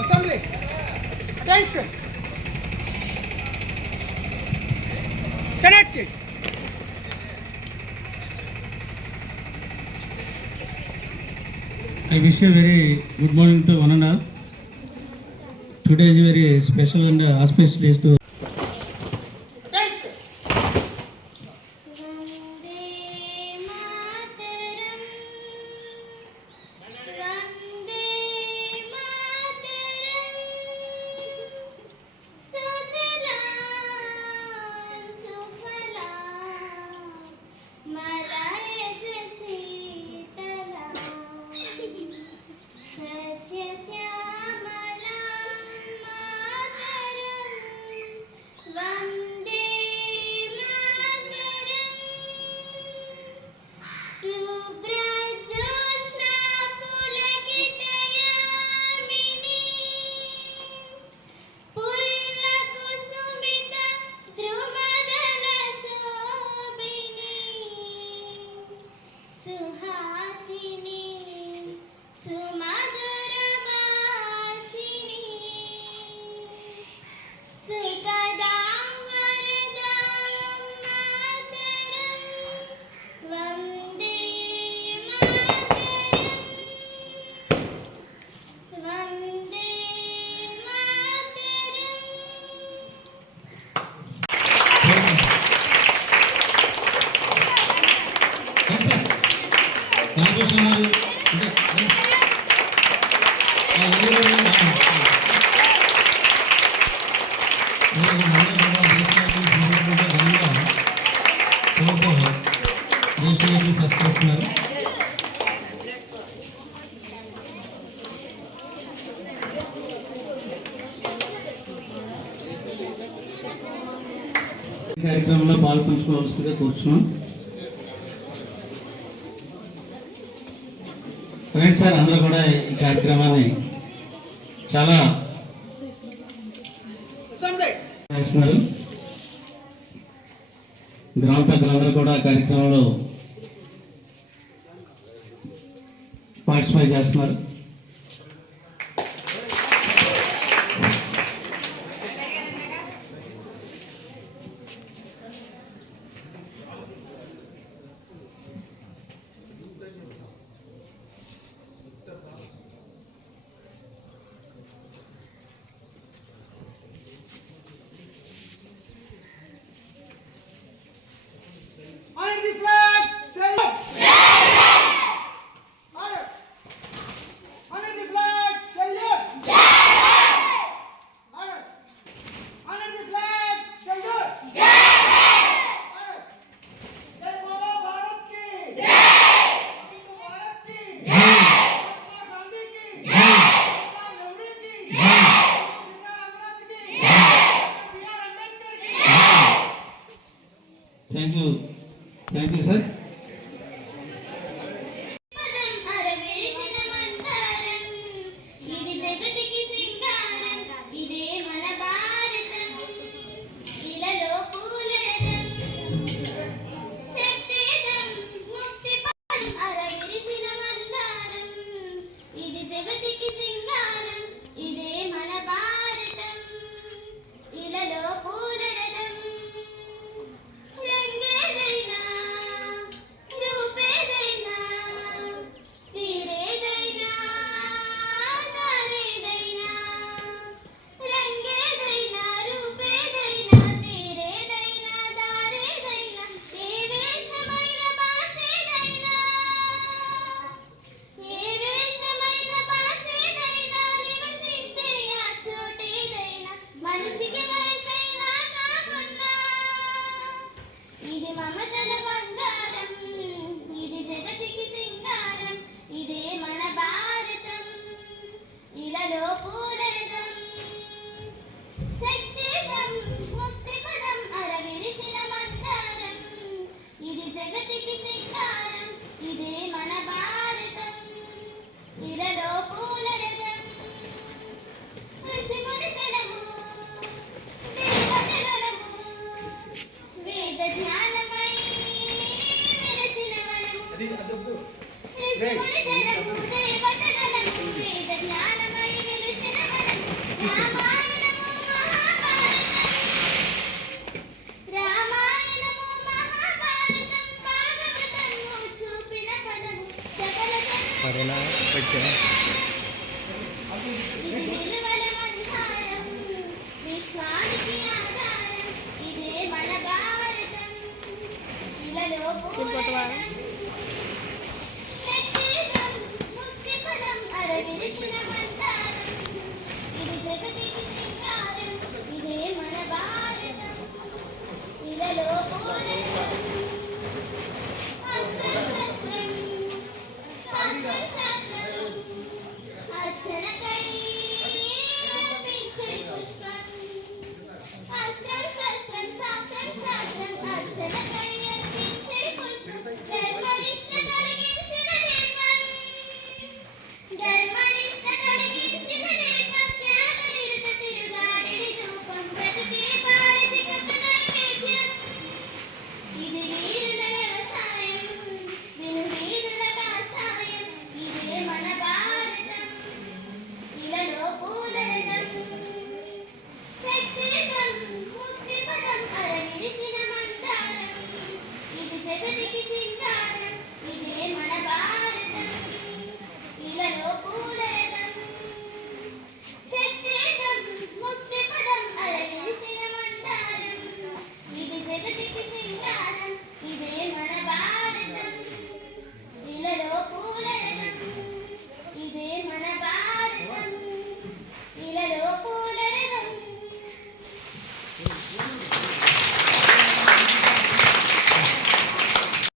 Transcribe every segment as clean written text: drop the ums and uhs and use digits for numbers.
Assembly. Attention. Connected. I wish a very good morning to one and all. Today is very special and auspicious day to కార్యక్రమంలో పాల్పంచుకోవాల్సిందిగా కూర్చున్నాం. Friends sir అందరూ కూడా ఈ కార్యక్రమాన్ని చాలా చేస్తున్నారు. గ్రామ పెద్దలందరూ కూడా కార్యక్రమంలో పార్టిసిపేట్ చేస్తున్నారు. Thank you, sir. Great.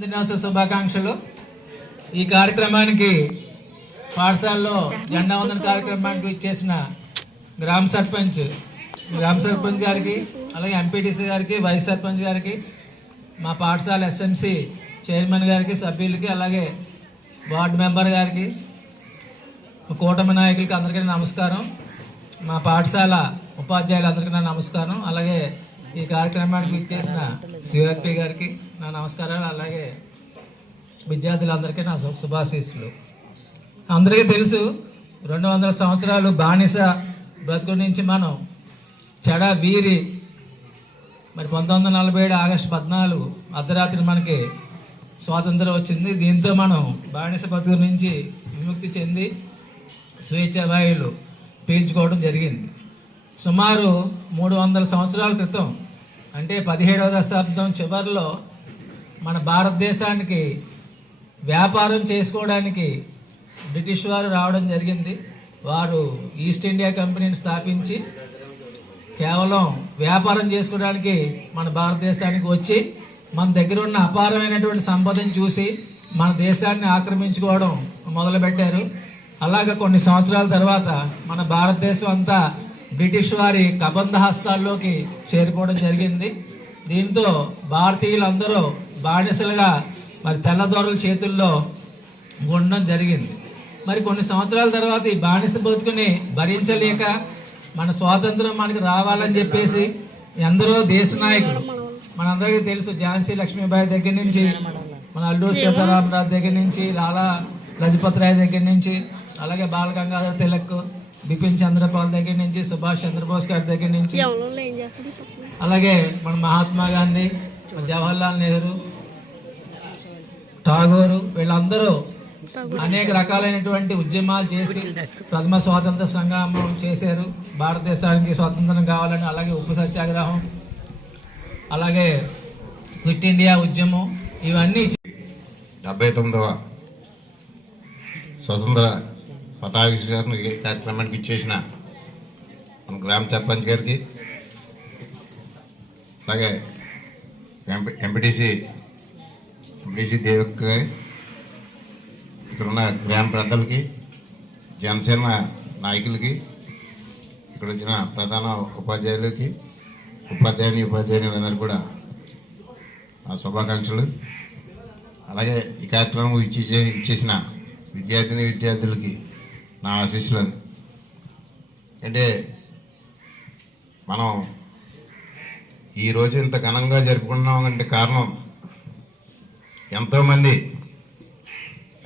దినోత్సవ శుభాకాంక్షలు. ఈ కార్యక్రమానికి పాఠశాలలో జెండా వందన కార్యక్రమానికి ఇచ్చేసిన గ్రామ సర్పంచ్ గారికి, అలాగే ఎంపీటీసీ గారికి, వైస్ సర్పంచ్ గారికి, మా పాఠశాల ఎస్ఎంసి చైర్మన్ గారికి, సభ్యులకి, అలాగే వార్డు మెంబర్ గారికి, కూటమి నాయకులకి అందరికీ నమస్కారం. మా పాఠశాల ఉపాధ్యాయులందరికీ నా నమస్కారం. అలాగే ఈ కార్యక్రమానికి ఇచ్చేసిన శివపి గారికి నా నమస్కారాలు. అలాగే విద్యార్థులందరికీ నా శుభాశీస్సులు. అందరికీ తెలుసు 200 సంవత్సరాలు బానిస బ్రతుకు నుంచి మనం చెడ వీరి మరి 1947 ఆగస్టు 14 అర్ధరాత్రి మనకి స్వాతంత్రం వచ్చింది. దీంతో మనం బానిస బ్రతుకు నుంచి విముక్తి చెంది స్వేచ్ఛ వాయువులు పీల్చుకోవడం జరిగింది. సుమారు 300 సంవత్సరాల క్రితం, అంటే 17వ దశాబ్దం చివరిలో మన భారతదేశానికి వ్యాపారం చేసుకోవడానికి బ్రిటిష్ వారు రావడం జరిగింది. వారు ఈస్ట్ ఇండియా కంపెనీని స్థాపించి కేవలం వ్యాపారం చేసుకోవడానికి మన భారతదేశానికి వచ్చి మన దగ్గర ఉన్న అపారమైనటువంటి సంపదను చూసి మన దేశాన్ని ఆక్రమించుకోవడం మొదలుపెట్టారు. అలాగే కొన్ని సంవత్సరాల తర్వాత మన భారతదేశం అంతా బ్రిటిష్ వారి కబంధ హస్తాల్లోకి చేరిపోవడం జరిగింది. దీంతో భారతీయులందరూ బానిసలుగా మరి తెల్లదొరల చేతుల్లో ఉండడం జరిగింది. మరి కొన్ని సంవత్సరాల తర్వాత ఈ బానిస బతుకుని భరించలేక మన స్వాతంత్రం మనకి రావాలని చెప్పేసి ఎందరో దేశ నాయకులు, మనందరికీ తెలుసు, ఝాన్సీ లక్ష్మీబాయి దగ్గర నుంచి, మన అల్లూరి సీతారామరాజు దగ్గర నుంచి, లాలా లజపత్ రాయ్ దగ్గర నుంచి, అలాగే బాల గంగాధర తిలక్, బిపిన్ చంద్రపాల్ దగ్గర నుంచి, సుభాష్ చంద్రబోస్ గారి దగ్గర నుంచి, అలాగే మన మహాత్మా గాంధీ, జవహర్లాల్ నెహ్రూ, ఠాగూరు, వీళ్ళందరూ అనేక రకాలైనటువంటి ఉద్యమాలు చేసి ప్రథమ స్వాతంత్ర సంగ్రామం చేశారు. భారతదేశానికి స్వాతంత్రం కావాలని, అలాగే ఉప్పు సత్యాగ్రహం, అలాగే క్విట్ ఇండియా ఉద్యమం, ఇవన్నీ 79వ స్వతంత్ర పతాకావిష్కరణ కార్యక్రమానికి ఇచ్చేసిన మన గ్రామ సర్పంచ్ గారికి, అలాగే ఎంపీటీసీ దేవక్, ఇక్కడ ఉన్న గ్రామ పెద్దలకి, జనసేన నాయకులకి, ఇక్కడ వచ్చిన ప్రధాన ఉపాధ్యాయులకి, ఉపాధ్యాయులందరూ కూడా నా శుభాకాంక్షలు. అలాగే ఈ కార్యక్రమం ఇచ్చేసిన విద్యార్థులకి నా ఆశీస్సులు. అంటే మనం ఈరోజు ఇంత ఘనంగా జరుపుకున్నామంటే కారణం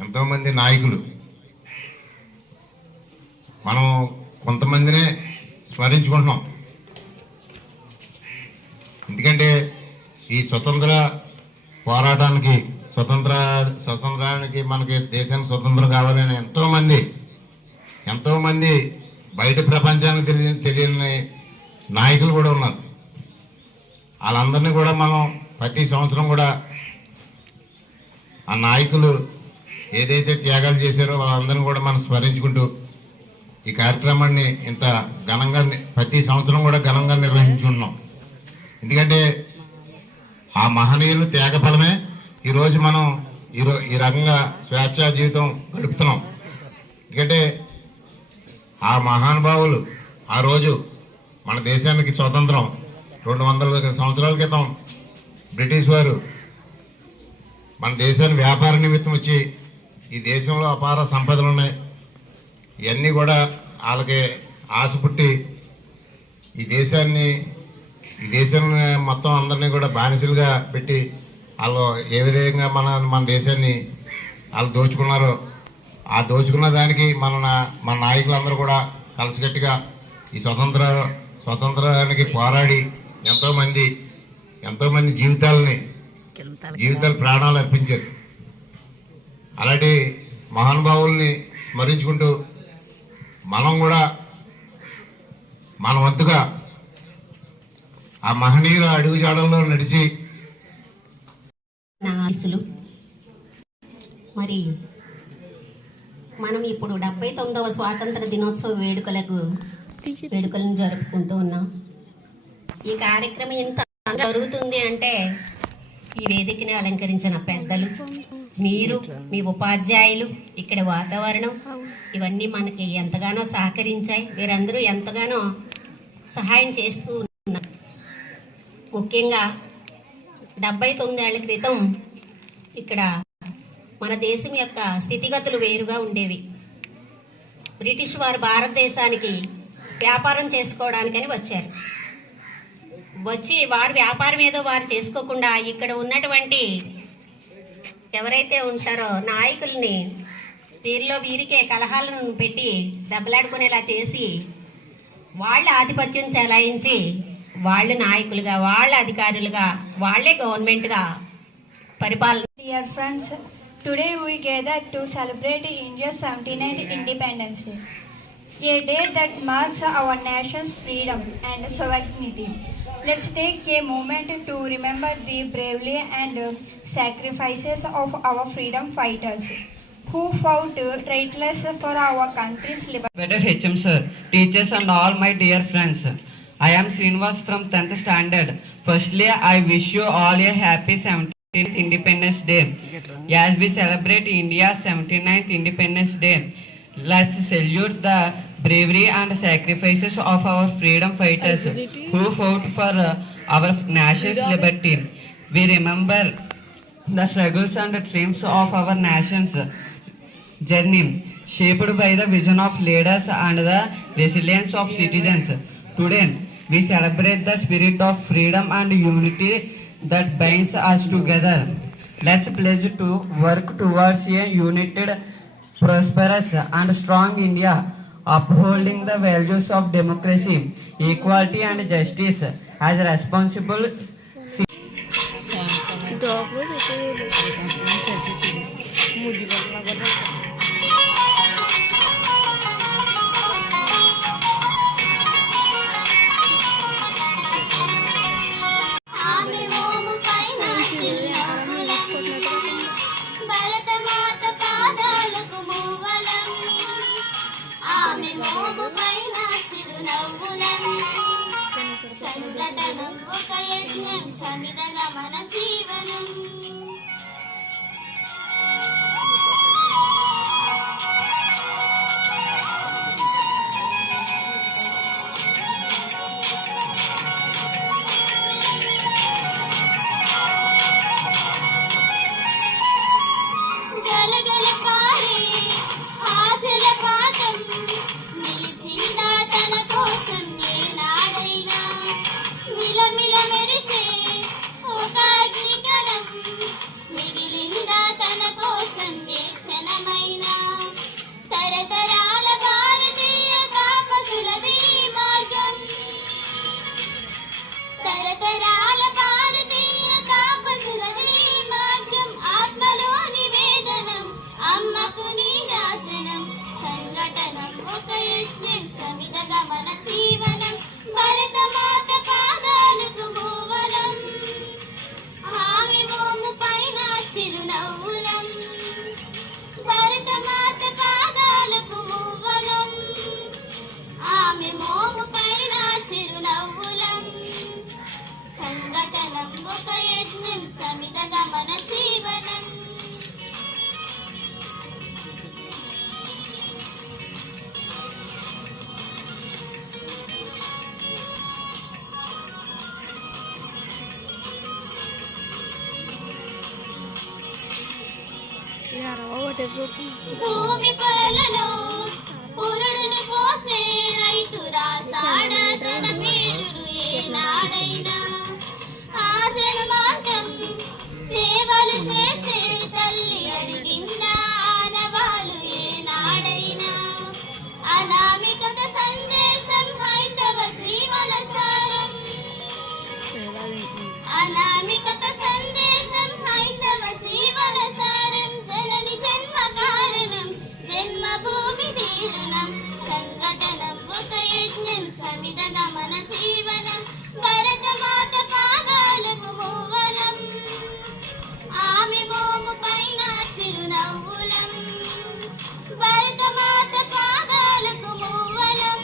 ఎంతోమంది నాయకులు. మనం కొంతమందినే స్మరించుకుంటున్నాం. ఎందుకంటే ఈ స్వతంత్ర పోరాటానికి స్వతంత్రానికి మనకి దేశానికి స్వతంత్రం కావాలని ఎంతోమంది బయట ప్రపంచానికి తెలియని నాయకులు కూడా ఉన్నారు. వాళ్ళందరినీ కూడా మనం ప్రతి సంవత్సరం కూడా ఆ నాయకులు ఏదైతే త్యాగాలు చేశారో వాళ్ళందరినీ కూడా మనం స్మరించుకుంటూ ఈ కార్యక్రమాన్ని ఇంత ఘనంగా ప్రతి సంవత్సరం కూడా ఘనంగా నిర్వహించుకుంటున్నాం. ఎందుకంటే ఆ మహనీయులు త్యాగ ఫలమే ఈరోజు మనం ఈ రకంగా స్వేచ్ఛా జీవితం గడుపుతున్నాం. ఎందుకంటే ఆ మహానుభావులు ఆ రోజు మన దేశానికి స్వతంత్రం 200 సంవత్సరాల క్రితం బ్రిటిష్ వారు మన దేశాన్ని వ్యాపార నిమిత్తం వచ్చి ఈ దేశంలో అపార సంపదలు ఉన్నాయి, ఇవన్నీ కూడా వాళ్ళకి ఆశ పుట్టి ఈ దేశాన్ని మొత్తం అందరినీ కూడా బానిసలుగా పెట్టి వాళ్ళు ఏ విధంగా మన దేశాన్ని వాళ్ళు దోచుకున్నారో ఆ దోచుకున్న దానికి మన నాయకులందరూ కూడా కలిసికట్టుగా ఈ స్వతంత్రానికి పోరాడి ఎంతోమంది జీవితాలు ప్రాణాలు అర్పించారు. అలాంటి మహానుభావుల్ని స్మరించుకుంటూ మనం కూడా మన వంతుగా ఆ మహనీయుల అడుగుజాడల్లో నడిచి మరి మనం ఇప్పుడు 79వ స్వాతంత్ర దినోత్సవ వేడుకలను జరుపుకుంటూ ఉన్నాం. ఈ కార్యక్రమం ఇంత జరుగుతుంది అంటే ఈ వేదికని అలంకరించిన పెద్దలు, మీరు, మీ ఉపాధ్యాయులు, ఇక్కడ వాతావరణం ఇవన్నీ మనకి ఎంతగానో సహకరించాయి. మీరందరూ ఎంతగానో సహాయం చేస్తూ ఉన్నారు. ముఖ్యంగా 79 ఏళ్ల క్రితం ఇక్కడ మన దేశం యొక్క స్థితిగతులు వేరుగా ఉండేవి. బ్రిటిష్ వారు భారతదేశానికి వ్యాపారం చేసుకోవడానికని వచ్చారు. వచ్చి వారు వ్యాపారం ఏదో వారు చేసుకోకుండా ఇక్కడ ఉన్నటువంటి ఎవరైతే ఉంటారో నాయకుల్ని వీరికే కలహాలను పెట్టి దెబ్బలాడుకునేలా చేసి వాళ్ళ ఆధిపత్యం చెలాయించి వాళ్ళు నాయకులుగా, వాళ్ళ అధికారులుగా, వాళ్ళే గవర్నమెంట్గా పరిపాలన. Dear friends, today we gather to celebrate India's 79th Independence Day, a day that marks our nation's freedom and sovereignty. Let's take a moment to remember the bravery and sacrifices of our freedom fighters who fought tirelessly for our country's liberty. Better HM sir, teachers and all my dear friends. I am Srinivas from 10th standard. Firstly, I wish you all a happy 17th Independence Day. As we celebrate India's 79th Independence Day, let's salute the bravery and sacrifices of our freedom fighters who fought for our nation's liberty. We remember the struggles and dreams of our nation's journey, shaped by the vision of leaders and the resilience of citizens. Today, we celebrate the spirit of freedom and unity that binds us together. Let's pledge to work towards a united, prosperous and strong India, upholding the values of democracy, equality and justice as responsible సంఘటనం ఒక యజ్ఞం సమిధగా మన జీవనం. గలగల పారే ఆ జలపాతం నిలిచిందా తన కోసం ఏనాడైనా. మిలమిల మెరిసే ఒక అగ్నికణం మిగిలిందా తన కోసం ఏ క్షణమైనా. తరతరాల భారతీయ తాపసులది మార్గం, తరతరాల భారతీయ తాపసులది మార్గం. ఆత్మ సమిద గమన జీవనం భూమి పొరలలో పురుడును పోసే రైతు రాసాడ తన పేరును ఏనాడైనా ఆ జన్మాంతం సేవలు చేసే తల్లి అడిగిన ఆనవాలు ఏనాడైనా అనామికత సందేశం హైందవ జీవన సారం అనామికత సందేశం హైందవ జీవన సారం జనని జన్మ కారణం జన్మభూమి తీరుణం సంఘటనం ఒక యజ్ఞం సమిద గమన జీవనం భరతమాత పాదాలకు మూవలం ఆమె మోము పైన చిరునవ్వులం భరతమాత పాదాలకు మూవలం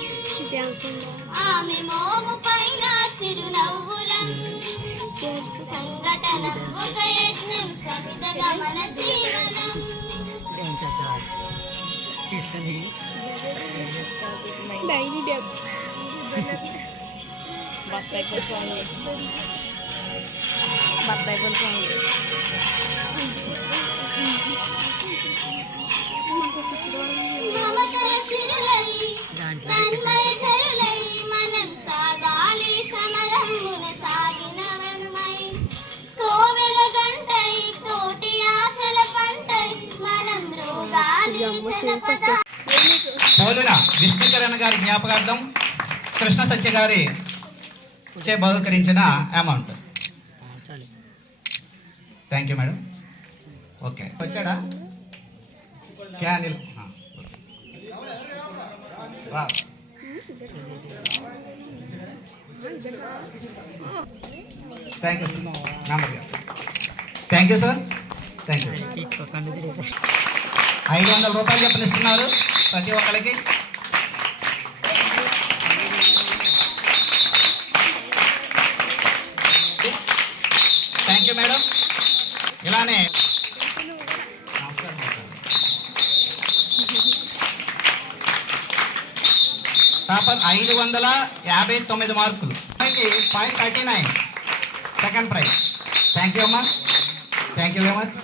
ఆమె మోము పైన చిరునవ్వులం సంఘటనం ఒక యజ్ఞం సమిద గమన జీవనం మమతల సిరులై తన్మయ చరులై మనం సాగాలి సమరమున సాగిన వెన్మై కోవెల గంటై తోటి ఆశల పంటై మనం రోగాలి జనపద పోలిన విష్ణుకరణ గారి జ్ఞాపకార్థం కృష్ణ సత్య గారి చే బహుకరించిన amount. Thank you madam. Okay వచ్చాడా క్యానిల్ రా. Thank you sir. Thank you sir. Thank you. 500 రూపాయలు చెప్పనిస్తున్నారు ప్రతి ఒక్కరికి. Thank you madam. ఇలానే టాపర్ 559 మార్కులు, 539 సెకండ్ ప్రైజ్. థ్యాంక్ యూ అమ్మా. Thank you very much.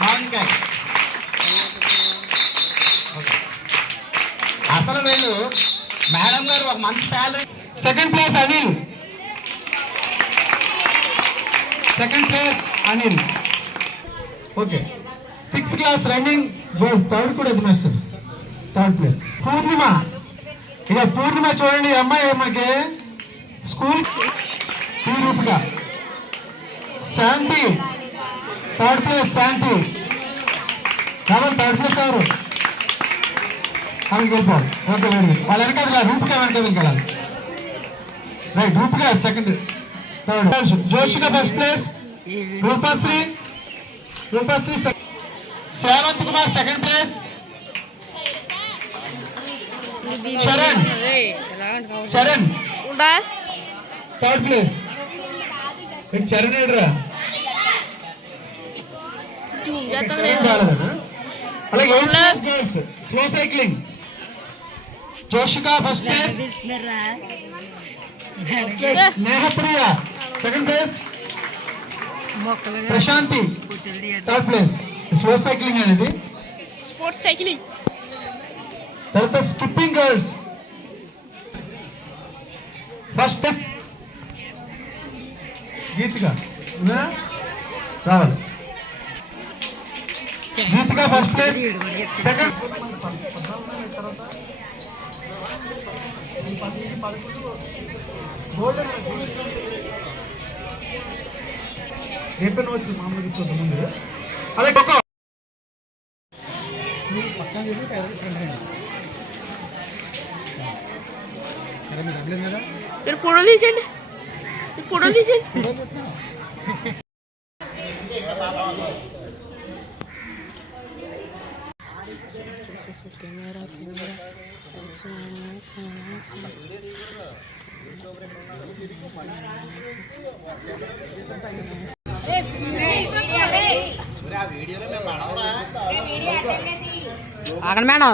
మామిడికాయ అసలు వీళ్ళు మేడం గారు ఒక మంచి salary. Second place Anil. Second place Anil. Okay 6th class running third కూడా ఎదుమేస్తుంది. థర్డ్ ప్లేస్ పూర్ణిమ. ఇక పూర్ణిమ చూడండి అమ్మాయి మనకి స్కూల్ ఈ రూపుగా. శాంతి థర్డ్ ప్లేస్. శాంతి కాబట్టి థర్డ్ ప్లేస్ ఎవరు ఆమెకి వెళ్ళిపోవాలి. Okay very good. వాళ్ళ వెనకాల రూపుగా వెనకాల వెళ్ళాలి. రైట్ రూపుగా second third. Joshika first place. Roopashree Sravanth Kumar second place. Charan third place. Charan ఏడ్రా అలాగే girls slow cycling. Joshika first place. Nehapriya second place. Prashanthi third place. Slow cycling అనేది స్పోర్ట్స్ సైక్లింగ్. తర్వాత skipping girls first place. Geethika రావాలి. Geethika first place. సెకండ్ రేపే వచ్చి మామూలుగా చూద్దాం ముందు. అలాగే మీరు ఫోటో తీసేయండి. ఫోటో తీసేయండి. ఆగండి మేడం.